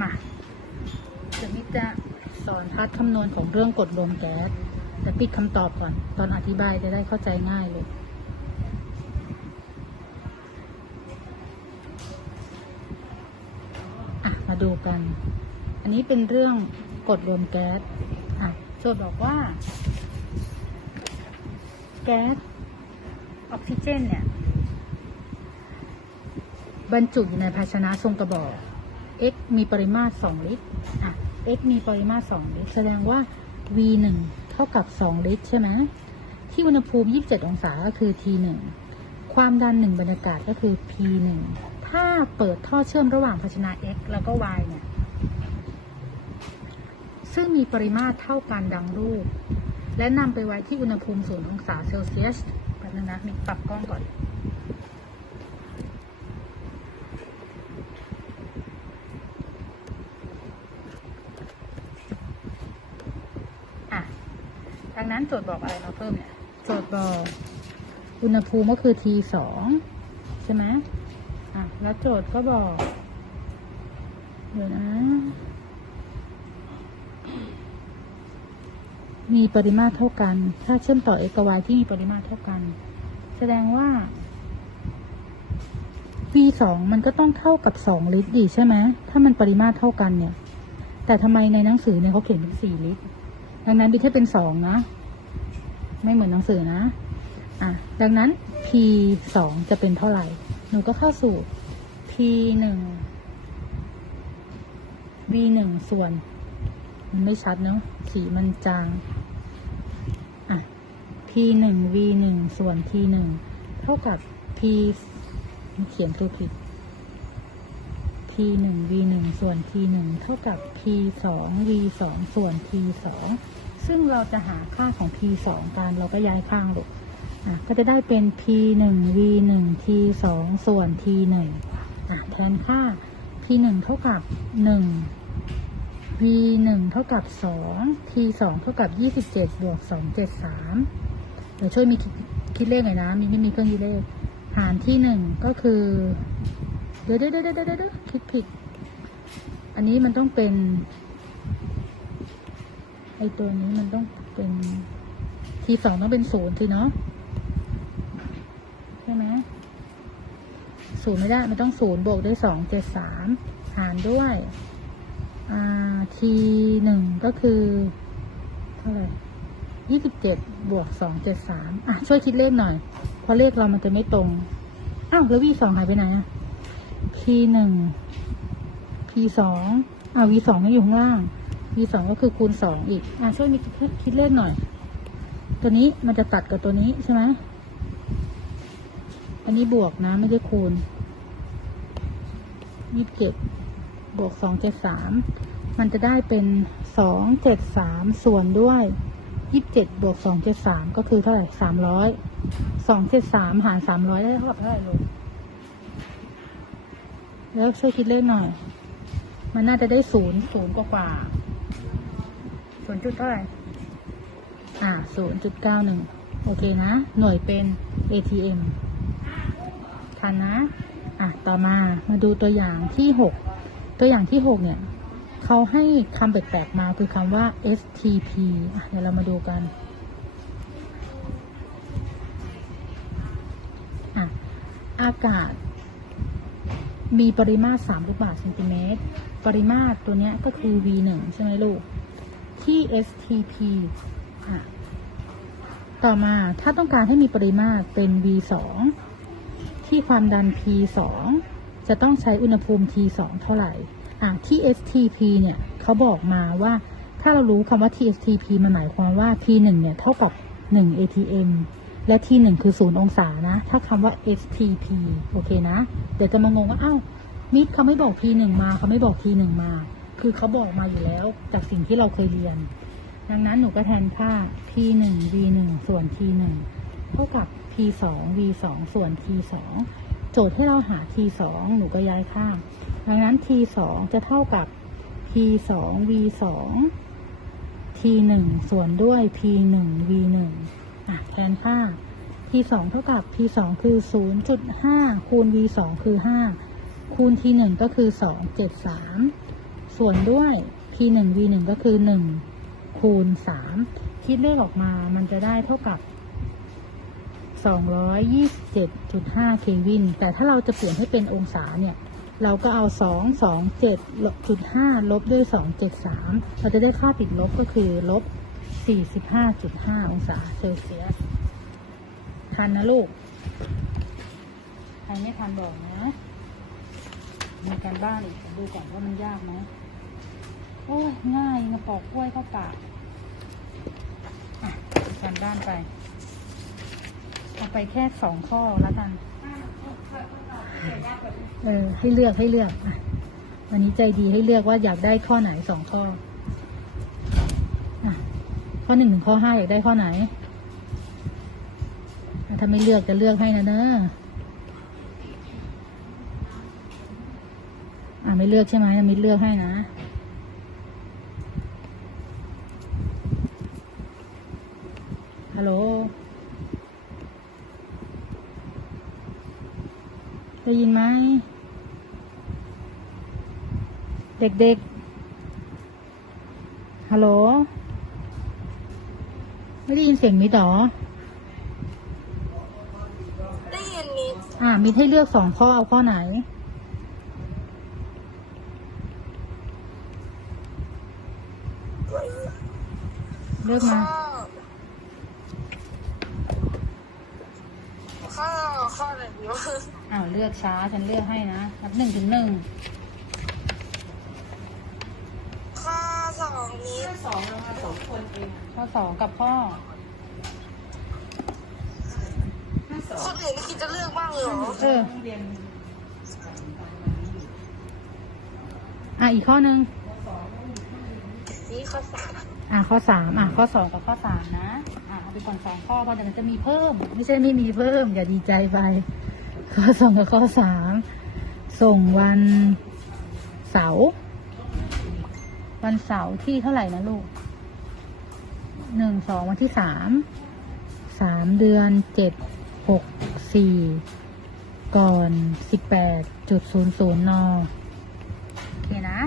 มาเดี๋ยวนี้จะสอนพัดคำนวณของเรื่องกดรวมแก๊สแต่ปิดคำตอบก่อน ตอนอธิบายจะได้เข้าใจง่ายเลยมาดูกัน อันนี้เป็นเรื่องกดรวมแก๊ส อะโจทย์บอกว่า แก๊สออกซิเจนเนี่ย บรรจุอยู่ในภาชนะทรงกระบอก x มีปริมาตร 2 ลิตร อะ x มีปริมาตร 2 ลิตร แสดงว่า v 1เท่ากับ 2 ลิตร ใช่ไหม ที่อุณหภูมิ 27 องศา ก็คือ t 1ความดัน 1 บรรยากาศก็คือ p 1ถ้าเปิดท่อเชื่อมระหว่างภาชนะ x แล้วก็ y เนี่ย ซึ่งมีปริมาตรเท่ากันดังรูป และนำไปไว้ที่อุณหภูมิ 0 องศาเซลเซียสแป๊บนึงนะมิกปรับกล้องก่อน อะ ดัง นั้นโจทย์บอกอะไรมาเพิ่มเนี่ย โจทย์บอก อุณหภูมิก็คือ T สองใช่ไหมอะ แล้วโจทย์ก็บอก เดี๋ยวนะ มีปริมาตรเท่ากัน ถ้าเชื่อมต่อ x กับ y ที่มีปริมาตรเท่ากัน แสดงว่า v สองมันก็ต้องเท่ากับสองลิตรดีใช่ไหม ถ้ามันปริมาตรเท่ากันเนี่ย แต่ทำไมในหนังสือเนี่ยเขาเขียนเป็นสี่ลิตรดังนั้น b แค่เป็นสองนะ ไม่เหมือนหนังสือนะ อะ ดังนั้น p สองจะเป็นเท่าไหร่ หนูก็เข้าสู่ p หนึ่ง v หนึ่งส่วน มันไม่ชัดเนาะ สีมันจาง อะ p หนึ่ง v หนึ่งส่วน t หนึ่งเท่ากับ p เขียนตัวผิด p หนึ่ง v หนึ่งส่วน t หนึ่งเท่ากับ p สอง v สองส่วน t สอง ซึ่งเราจะหาค่าของ p สองกันเราก็ย้ายข้างลูกก็จะได้เป็น p หนึ่ง v หนึ่ง t สองส่วน t หนึ่งแทนค่า p หนึ่งเท่ากับหนึ่ง v หนึ่งเท่ากับสอง t สองเท่ากับยี่สิบเจ็ดบวกสองเจ็ดสามเดี๋ยวช่วยมีคิดเลขหน่อยนะ มีไม่มีเครื่องคิดเลข หารที่หนึ่งก็คือเดี๋ยวเดี๋ยวเดี๋ยวเดี๋ยวเดี๋ยวคิดผิด อันนี้มันต้องเป็น อตัวนี้มันต้องเป็นทีสองต้องเป็นศูนย์สิเนาะใช่ไหมศูนย์ไม่ได้ มันต้องศูนย์บวกด้วยสองเจ็ดสามหารด้วยอ่าทีหนึ่งก็คือ เท่าไหร่ยี่สิบเจ็ดบวกสองเจ็ดสามอะ ช่วยคิดเลขหน่อย เพราะเลขเรามันจะไม่ตรง อ้าวแล้ววีสองหายไปไหนอะ p หนึ่ง p สองอ่า v สองยังอยู่ข้างล่าง v สองก็คือคูณสองอีกอ่าช่วยมีคิดคิดเลขหน่อย ตัวนี้มันจะตัดกับตัวนี้ใช่ไหมอันนี้บวกนะไม่ได้คูณยี่สิบเจ็ดบวกสองเจ็ดสามมันจะได้เป็นสองเจ็ดสามส่วนด้วยยี่สิบเจ็ดบวกสองเจ็ดสามก็คือเท่าไหร่สามร้อยสองเจ็ดสามหารสามร้อยได้เท่ากับเท่าไหร่ลูกแล้วช่วยคิดเลขหน่อย มันน่าจะได้ศูนย์ศูนย์กว่า นย์จุดเท่าไหร่ อ่าศูนย์จุดเก้าหนึ่งโอเคนะ หน่วยเป็น ATM ทันนะ อะ ต่อมา มาดูตัวอย่างที่หก ตัวอย่างที่หกเนี่ย เขาให้คำแปลกๆมาคือคำว่า STP อะ เดี๋ยวเรามาดูกัน อะ อากาศ มีปริมาตร3ลูกบาศก์เซนติเมตร ปริมาตรตัวเนี้ยก็คือ V1 ใช่ไหมลูก ที่ STP อะต่อมาถ้าต้องการให้มีปริมาตรเป็น V2 ที่ความดัน P2 จะต้องใช้อุณหภูมิ T2 เท่าไหร่อะที่ STP เนี่ยเขาบอกมาว่าถ้าเรารู้คำว่า TSTP มันหมายความว่า P1 เนี่ยเท่ากับ 1 ATM และ T1 คือ 0 องศานะ ถ้าคำว่า STP โอเคนะ เดี๋ยวจะมางงว่า อ้าว มิดเขาไม่บอก P1 มาเขาไม่บอก T1 มา คือเขาบอกมาอยู่แล้ว จากสิ่งที่เราเคยเรียน ดังนั้นหนูก็แทนค่า P1 V1 ส่วน T1 เท่ากับ P2 V2 ส่วน T2 โจทย์ให้เราหา T2 หนูก็ย้ายข้าดังนั้น T2 จะเท่ากับ P2 V2 T1 ส่วนด้วย P1 V1 อะแทนค่า P2 เท่ากับ P2 คือ 0.5 คูณ V2 คือ 5 คูณ T1 ก็คือ 273 ส่วนด้วย p หนึ่ง v หนึ่งก็คือหนึ่งคูณสามคิดเลขออกมามันจะได้เท่ากับ 227.5 เควิน แต่ถ้าเราจะเปลี่ยนให้เป็นองศาเนี่ย เราก็เอา 227.5 ลบด้วย 273 เราจะได้ค่าติดลบก็คือลบ 45.5 องศาเซลเซียส ทันนะลูก ใครไม่ทันบอกนะ มีการบ้านอีกดูก่อนว่ามันยากไหม โอ้ยง่ายมาปอกกล้วยเข้าปากอะการบ้านไป เอาไปแค่สองข้อแล้วกัน เออ ให้เลือกให้เลือกอะวันนี้ใจดีให้เลือกว่าอยากได้ข้อไหนสองข้ออะข้อหนึ่งถึงข้อห้าอยากได้ข้อไหน ถ้าไม่เลือกจะเลือกให้นะเนอะอะไม่เลือกใช่ไหมไม่เลือกให้นะ ฮัลโหล ได้ยินไหม เด็กๆ ฮัลโหล ไม่ได้ยินเสียงมิดหรอ ได้ยินนิดอ่า มิดให้เลือกสองข้อเอาข้อไหนเลือกข้มา อข้อ ข้ออะไรดีวะอ้าวเลือกช้าฉันเลือกให้นะนับหนึ่งถึงหนึ่งข้อสองนิดข้อสองกับข้อคนอื่นไม่คิดจะเลือกบ้างเลยเหรอเอออะอีกข้อหนึ่งนี่ข้อสามอะข้อสามอะข้อสองกับข้อสามนะ อะเอาไปก่อนสองข้อเพราะเดี๋ยวมันจะมีเพิ่ม ไม่ใช่ไม่มีเพิ่ม อย่าดีใจไป ข้อสองกับข้อสามส่งวันเสาร์วันเสาร์ที่เท่าไหร่นะลูกหนึ่งสองวันที่สามสามเดือนเจ็ดหกสี่ก่อนสิบแปดจุดศูนย์ศูนย์นโอเคนะ